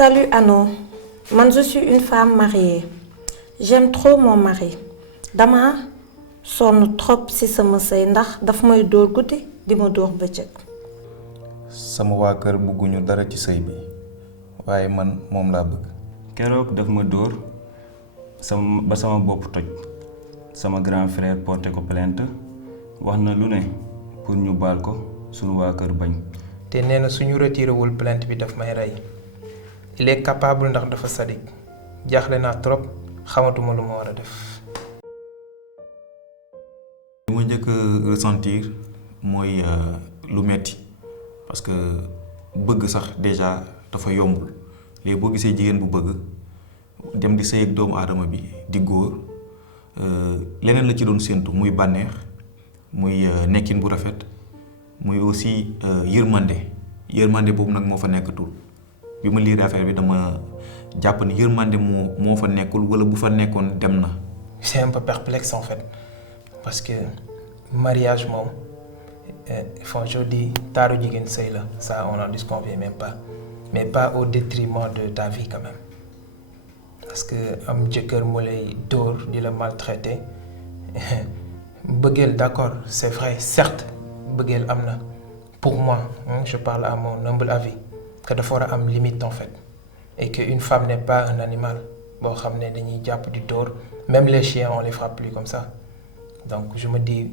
Salut Anno, man je suis une femme mariée. J'aime trop mon mari. Dama sonn trop ci sama sëy ndax daf may dóor guddi di ma dóor bëccëg. Sama waa kër bëgguñu dara ci sëy bi waaye man moom laa bëgg. Keroog daf ma dóor sama bopp toj. Sama grand frère porté ko plainte wax na lu ne pour ñu baal ko suñu waa kër bañ. te nee na suñu retiré wul plainte bi daf may rey. Il est capable ndax dafa sadique. jaaxle naa trop xamatuma lu ma war a def. li ma njëkk a ressentir mooy lu metti parce que bëgg sax déjà dafa yombul léegi boo gisee jigéen bu bëgg dem di sëy ak doomu aadama bi di góor leneen la ci doon séentu muy bànneex muy nekkin bu rafet muy aussi yërmande boobu nag moo fa nekkatul bi ma liir affaire bi dama jàpp ni yërmande moo fa nekkul wala bu fa nekkoon dem na. C'est un peu perplexe en fait parce que mariage moom enfin je dis taaru jigéen sëy la ça on n'en disconvient même pas mais pas au détriment de ta vie quand même parce que am jëkkër mu lay dóor di la maltraiter bëggeel d'accord c'est vrai certes bëggeel am na pour moi je parle à mon humble avis que dafa war a am limite en fait et que une femme n'est pas un animal boo xam ne dañuy jàpp di dóor même les chiens on les frappe plus comme ça donc je me dis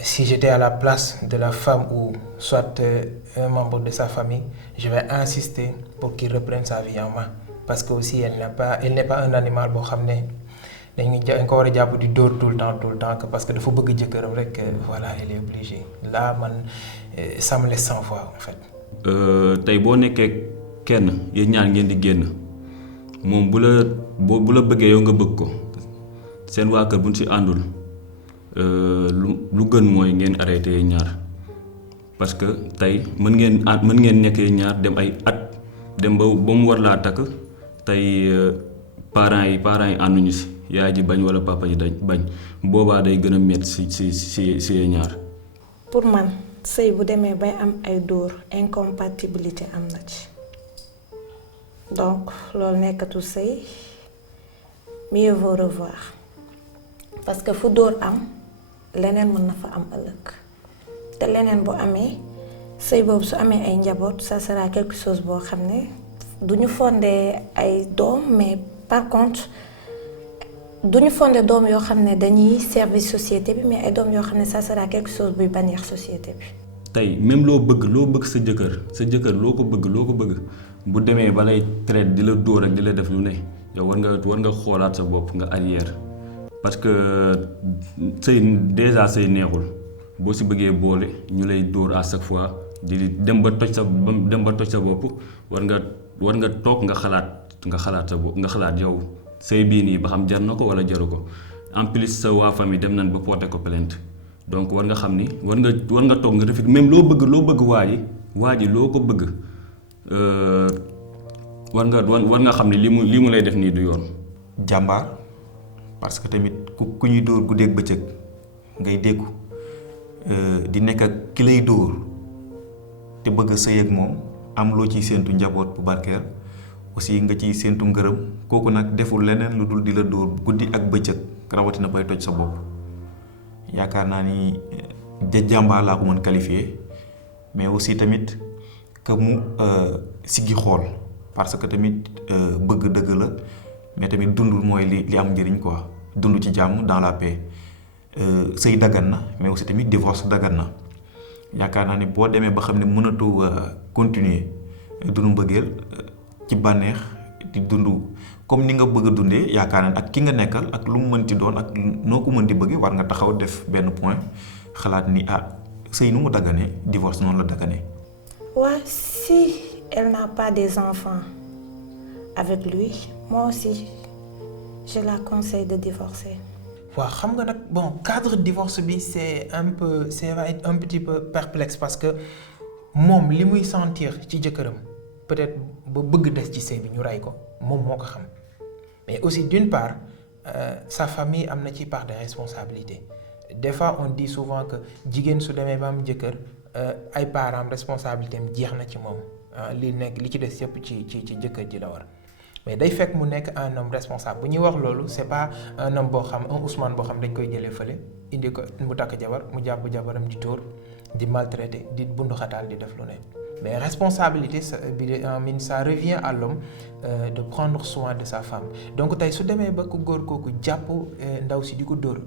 si j'étais à la place de la femme ou soit un membre de sa famille je vais insister pour qu'il reprenne sa vie en main parce que aussi elle n'est pas un animal boo xam ne dañ ko war a jàpp di dóor tout le temps que parce que dafa bëgg jëkkëram rek voilà elle est obligée là man ça me laisse sans voix en fait. tey boo nekkee kenn yéen ñaar ngeen di génn moom bu la bëggee yow nga bëgg ko seen waa kër buñ ci àndul lu gën mooy ngeen arrêté yéen ñaar parce que tey mën ngeen nekkee ñaar dem ay at dem ba mu war laa takk tey parents yi ànduñu si yaay ji bañ wala papa ji bañ boobaa day gën a metti si ñaar. Pour man sëy bu demee bay am ay dóor incompatibilité am na ci donc loolu nekkatul sëy mieux vaut revoir parce que fu dóor am leneen mën na fa am ëllëg te leneen bu amee sëy boobu su amee ay njaboot ça sera quelque chose boo xam ne duñu fondé ay doom mais par contre duñu fondé doom yoo xam ne dañuy servir société bi mais ay doom yoo xam ne ça sera quelque chose buy bannir société bi. tey même loo bëgg sa jëkkër loo ko bëgg bu demee ba lay traite di la dóor ak di la def lu ne yow war nga xoolaat sa bopp nga arrière parce que sëy neexul boo si bëggee boole ñu lay dóor à chaque fois di dem ba toj sa bopp war nga toog nga xalaat sa bopp nga xalaat yow sëy bii nii ba xam jar na ko wala jaru ko en plus sa waa famille dem nañ ba porter ko plainte donc war nga xam ni war nga toog nga rafet même loo bëgg waa ji loo ko bëgg war nga xam ni li mu lay def nii du yoon. jàmbaar parce que tamit ku ñuy dóor guddeeg bëccëg ngay déggu di nekk ak ki lay dóor te bëgg a sëy ak moom am loo ciy séentu njaboot bu barkeel aussi nga ciy séentu ngërëm kooku nag deful leneen lu dul di la dóor guddi ak bëccëg rawatina bay toj sa bopp yaakaar naa ni jàmbaar laa ko mën qualifier mais aussi tamit que mu siggi xool parce que tamit bëgg dëgg la mais tamit dundul mooy li am njëriñ quoi dund ci jàmm dans la paix sëy daggan na mais aussi tamit divorce daggan na yaakaar naa ni boo demee ba xam ne mënatoo continuer dund mbëggeel ci bànneex di dund comme ni nga bëgg a dundee yaakaar naa ak ki nga nekkal ak lu mu mënti doon ak noo ko mën di bëggee war nga taxaw def benn point xalaat ni sëy nu mu dagganee divorce noonu la dagganee. Ouais, si elle n'a pas des enfants avec lui, moi aussi, je la conseille de divorcer. waaw xam nga nag bon cadre divorce bi c'est va être un petit peu perplexe parce que moom li muy sentir ci jëkkëram peut-être ba bëgg des ci sëy bi ñu rey ko moom moo ko xam mais aussi d'une part sa famille am na ci part de responsabilité des fois on dit souvent que jigéen su demee ba am jëkkër ay parents responsabilité am jeex na ci moom li ci des yëpp ci jëkkër ji la war mais day fekk mu nekk un homme responsable bu ñuy wax loolu c'est pas un homme boo xam un Ousmane boo xam dañ koy jëlee fële indi ko mu takk jabar mu jàpp jabaram di tóor di maltraiter di bunduxataal di def lu ne mais responsabilité ça revient à l'homme de prendre soin de sa femme donc tey su demee ba ku góor kooku jàpp ndaw si di ko dóor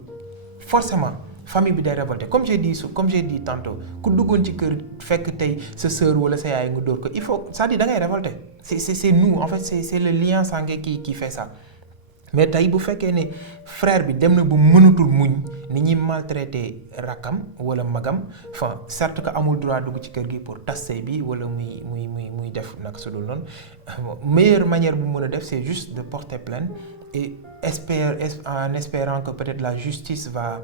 forcément famille bi day révolté comme j'ai dit tantôt ku duggoon ci kër fekk tey sa sœur wala sa yaay nga dóor ko il faut c'est-à-dire da ngay révolté c'est nous en fait c'est le lien sanguin qui fait ça mais tey bu fekkee ne frère bi dem na bu mënatul muñ ni ñuy maltraité rakkam wala magam enfin certes que amul droit dugg ci kër gi pour tas sëy bi wala muy def naka su dul noonu meilleure manière bu mën a def c'est juste de porter plainte et en espérant que peut-être la justice va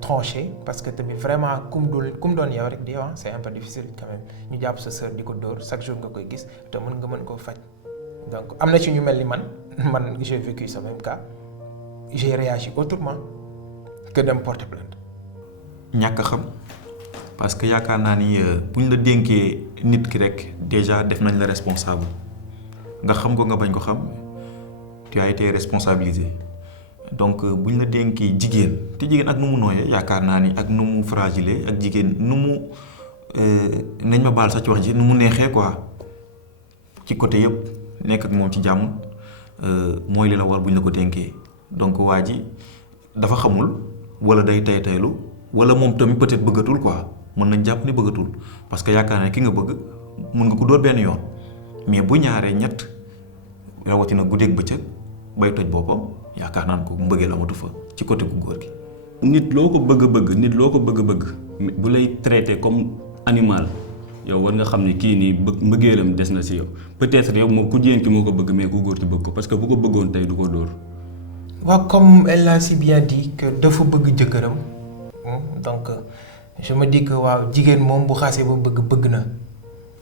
trancher parce que tamit vraiment kum doon yow rek di yow c'est un peu difficile quand même ñu jàpp sa sœur di ko dóor chaque jour nga koy gis te mën koo faj donc am na ci ñu mel ni man j'ai vécu ce même cas j'ai réagi autrement que dem porter plainte. ñàkk a xam parce que yaakaar naa ni buñ la dénkee nit ki rek déjà def nañ la responsable nga xam ko nga bañ ko xam tu as été responsabilisé donc buñ la dénkee jigéen te jigéen ak nu mu nooyee yaakaar naa ni ak nu mu fragile ak jigéen nu mu nañ ma baal sax ci wax ji nu mu neexee quoi ci côté yëpp nekk ak moom ci jàmm mooy li la war buñ la ko dénkee donc waa ji dafa xamul wala day taylu wala moom tamit peut-être bëggatul quoi mën nañ jàpp ni bëggatul parce que yaakaar naa ki nga bëgg mën nga ko dóor benn yoon mais bu ñaaree ñett rawatina guddeeg bëccëg bay toj boppam yaakaar naan ko mbëggee la amatu fa ci côté ku góor gi. nit loo ko bëgg bu lay traité comme animal yow war nga xam ne kii nii mbëggeelam des na si yow peut-être yow moom ku jigéen ki moo ko bëgg mais ku góor ki bëgg ko parce que bu ko bëggoon tey du ko dóor. waaw comme elle l'a si bien dit que dafa bëgg jëkkëram donc je me dis que waaw jigéen moom bu xaasee ba bëgg na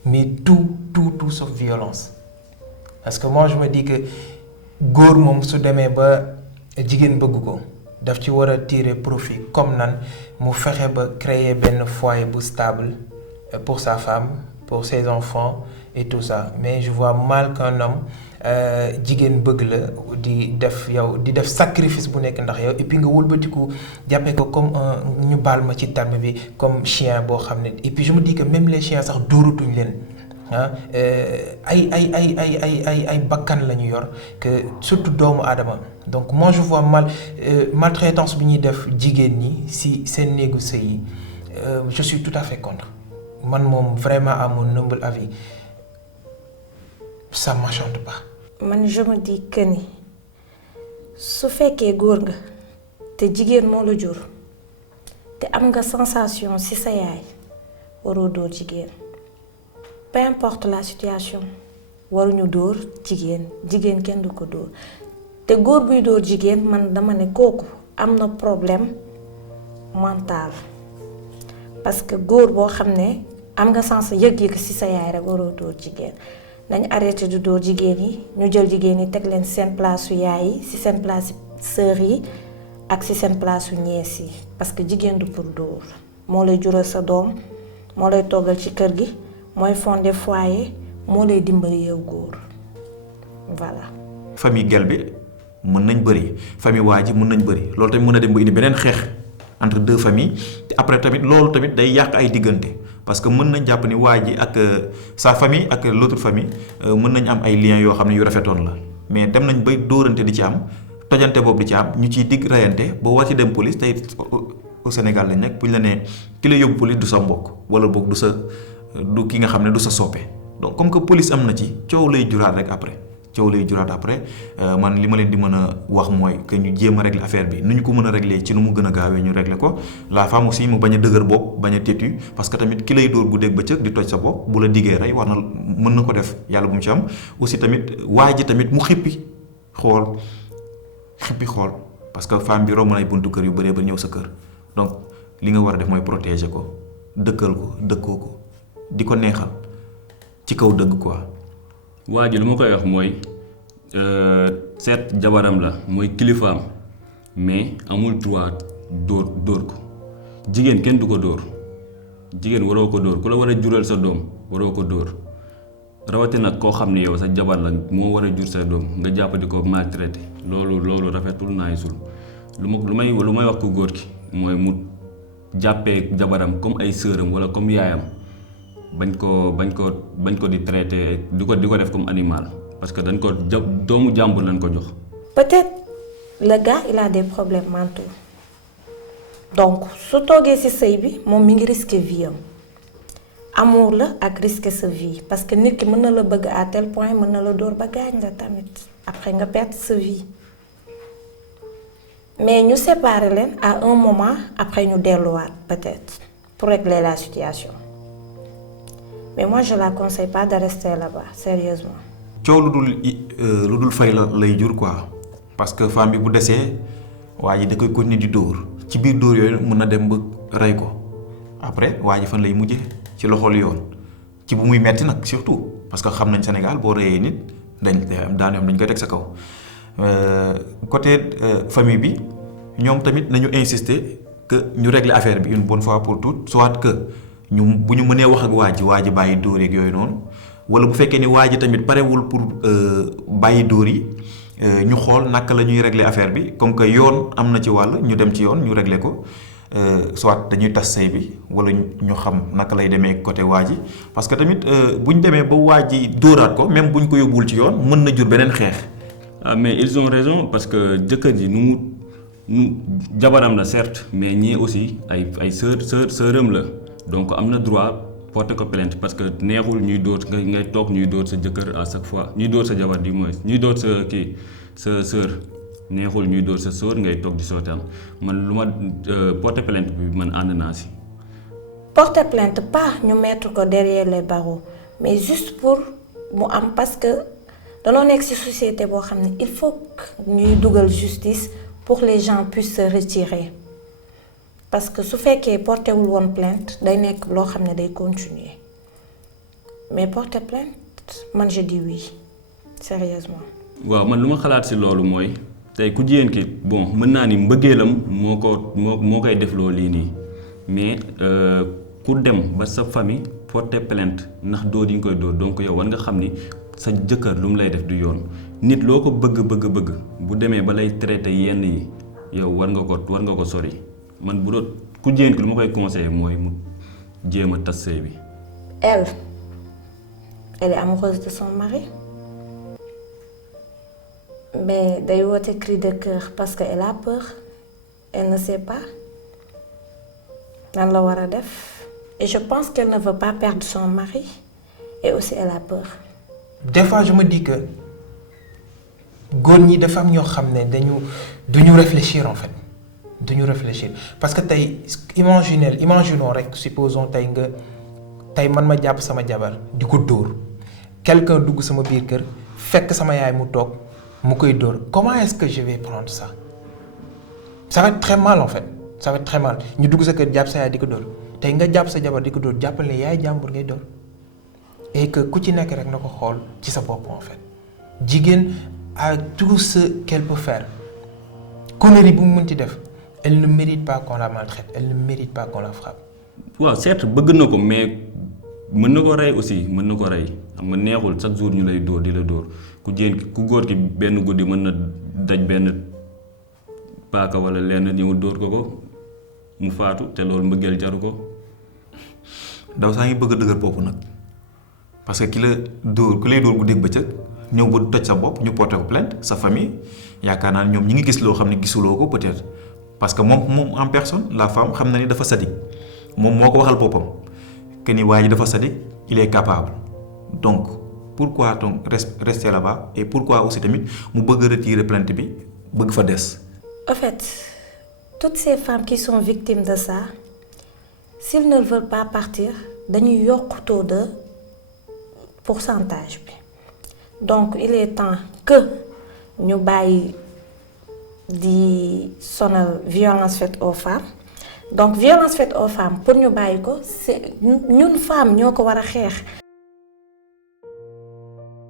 mais tout sauf violence parce que moi je me dis que góor moom su demee ba jigéen bëgg ko daf ci war a tirer profit comme nan mu fexe ba créer benn foyer bu stable pour sa femme pour ses enfants et tout ça mais je vois mal qu'un homme jigéen bëgg la di def sacrifice bu nekk ndax yow et puis nga wëlbatiku jàppee ko comme ñu baal ma ci terme bi comme chien boo xam ne et puis je me dis que même les chiens sax dóoratuñ leen ay bakkan la ñu yor que surtout doomu aadama donc moi je vois maltraitance bi ñuy def jigéen ñi si seen néegu sëy yi je suis tout à fait contre man moom vraiment à mon humble avis ça m'enchante pas. man je me dis que ni su fekkee góor nga te jigéen moo la jur te am nga sensation ci sa yaay waroo dóor jigéen peu importe la situation waruñu dóor jigéen kenn du ko dóor te góor buy dóor jigéen man dama ne kooku am na problème mental parce que góor boo xam ne am nga sens yëg-yëg ci sa yaay rek waroo dóor jigéen. nañ arrêté du dóor jigéen yi ñu jël jigéen yi teg leen seen place su yaay yi ci seen place sœur yi ak ci seen place su ñees yi parce que jigéen du pour dóor moo lay jural sa doom moo lay toggal ci kër gi mooy fonder foyer moo lay dimbali yow góor voilà. famille gel bi mën nañ bëri famille waa ji mën nañ bëri loolu tamit mën na dem ba indi beneen xeex entre deux familles te après tamit loolu tamit day yàq ay diggante. parce que mën nañ jàpp ni waa ji ak sa famille ak l'autre famille mën nañ am ay liens yoo xam ne yu rafetoon la mais dem nañ bay dóorante di ci am tojante boobu di ci am ñu ciy digg rayante ba war ci dem police tey au Sénégal lañ nekk bu ñu la nee ki la yóbbu police du sa mbokk wala boog du ki nga xam ne du sa soppe donc comme que police am na ci coow lay juraat rek après man li ma leen di mën a wax mooy que ñu jéem a régler affaire bi nu ñu ko mën a régler ci nu mu gën a gaawee ñu régler ko la femme aussi mu bañ a dëgër bopp bañ a têtu parce que tamit ki lay dóor guddeeg bëccëg di toj sa bopp bu la diggee rey war na mën na ko def yàlla bu mu ci am aussi tamit waa ji tamit mu xippi xool parce que femme bi romb na ay buntu kër yu bëree ba ñëw sa kër donc li nga war a def mooy protéger ko dëkkal ko dëkkoo ko di ko neexal ci kaw dëgg quoi. waa ji lu ma koy wax mooy seet jabaram la mooy kilifaam mais amul droit dóor ko jigéen kenn du ko dóor jigéen waroo ko dóor ku la war a jural sa doom waroo ko dóor rawatina koo xam ne yow sa jabar la moo war a jur sa doom nga jàpp di ko maltraité loolu rafetul naay sul lu may wax ko góor ki mooy mu jàppee jabaram comme ay sœuram wala comme yaayam bañ ko di traité di ko def comme animal parce que dañ ko doomu jàmbur lañ ko jox. Peut-être le gars il a des problèmes mentaux donc su toogee ci sëy bi moom mi ngi risquer vie am amour la ak risquer sa vie parce que nit ki mën na la bëgg à tel point mën na la dóor ba gaañ la tamit après nga perdre sa vie mais ñu séparer leen à un moment après ñu delluwaat peut-être pour régler la situation mais moi je la conseille pas de rester là-bas sérieusement. coow lu dul fay la lay jur quoi parce que femme bi bu desee waa ji da koy continuer di dóor ci biir dóor yooyu mën na dem ba rey ko après waa ji fan lay mujje ci loxol yoon ci bu muy metti nag surtout parce que xam nañ Sénégal boo reyee nit dañ koy teg sa kaw côté famille bi ñoom tamit nañu insister que ñu régler affaire bi une bonne fois pour toutes soit que bu ñu mënee wax ak waa ji bàyyi dóor yeeg yooyu noonu wala bu fekkee ni waa ji tamit parewul pour bàyyi dóor yi ñu xool naka la ñuy régler affaire bi comme que yoon am na ci wàll ñu dem ci yoon ñu régler ko soit dañuy tas sëy bi wala ñu xam naka lay demee côté waa ji parce que tamit bu ñu demee ba waa ji dóoraat ko même bu ñu ko yóbbuwul ci yoon mën na jur beneen xeex. ah mais ils ont raison parce que jëkkër ji nu jabaram la certes mais ñii aussi ay sœuram la donc am na droit porter ko plainte parce que neexul ñuy dóor ngay toog ñuy dóor sa jëkkër à chaque fois ñuy dóor sa jabar du moins ñuy dóor sa sœur neexul ñuy dóor sa sœur ngay toog di sootaan man lu ma porter plainte bi man ànd naa si. Porter plainte pas ñu mettre ko derrière les barreaux mais juste pour mu am parce que danoo nekk ci société boo xam ne il faut que ñuy dugal justice pour que les gens puissent se retirer parce que su fekkee porté wul woon plainte day nekk loo xam ne day continuer mais porter plainte man je dis oui sérieusement. waaw man lu ma xalaat ci loolu mooy tey ku jigéen ki bon mën naa ni mbëggeelam moo koy defloo lii nii mais ku dem ba sa famille porter plainte ndax dóor yi nga koy dóor donc yow war nga xam ni sa jëkkër lu mu lay def du yoon nit loo ko bëgg bu demee ba lay traité yenn yi yow war nga ko sori man bu doon ku jigéen ki lu ma koy conseillé mooy mu jéem a tas sëy bi. Elle est amoureuse de son mari mais day woote cri de cœur parce que elle a peur elle ne sait pas nan la war a def et je pense qu'elle ne veut pas perdre son mari et aussi elle a peur. Des fois je me dis que góor ñi dafa am ñoo xam ne duñu réfléchir en fait duñu réfléchir parce que tey imaginons rek supposons tey man ma jàpp sama jabar di ko dóor quelqu'un dugg sama biir kër fekk sama yaay mu toog mu koy dóor comment est-ce que je vais prendre ça va être très mal en fait ça va être très mal ñu dugg sa kër jàpp sa yaay di ko dóor tey nga jàpp sa jabar di ko dóor jàppal ne yaay jàmbur ngay dóor et que ku ci nekk rek na ko xool ci sa bopp en fait jigéen a tout ce qu'elle peut faire connerie bu mu mën ci def elle ne mérite pas qu'on la maltraite elle ne mérite pas qu'on la frappe. waaw certes bëgg na ko mais mën na ko rey aussi mën na ko rey xam nga neexul chaque jour ñu lay dóor di la dóor ku góor ki benn guddi mën na daj benn paaka wala lenn ñëw dóor ko mu faatu te loolu mbëggeel jaru ko. daw saa ngi bëgg a dëgër bopp nag parce que ki lay dóor guddeeg bëccëg ñëw ba toj sa bopp ñu porté ko plainte sa famille yaakaar naa ñoom ñi ngi gis loo xam ne gisuloo ko peut-être parce que moom en personne la femme xam na ni dafa sadique moom moo ko waxal boppam que ni waa ji dafa sadique il est capable donc pourquoi donc rester là-bas et pourquoi aussi tamit mu bëgg a retirer plainte bi bëgg fa des. En fait toutes ces femmes qui sont victimes de ça s'ils ne veulent pas partir dañuy yokk taux de pourcentage bi donc il est temps que ñu bàyyi di sonal violence faite aux femmes donc violence faite aux femmes pour ñu bàyyi ko c'est ñun femmes ñoo ko war a xeex.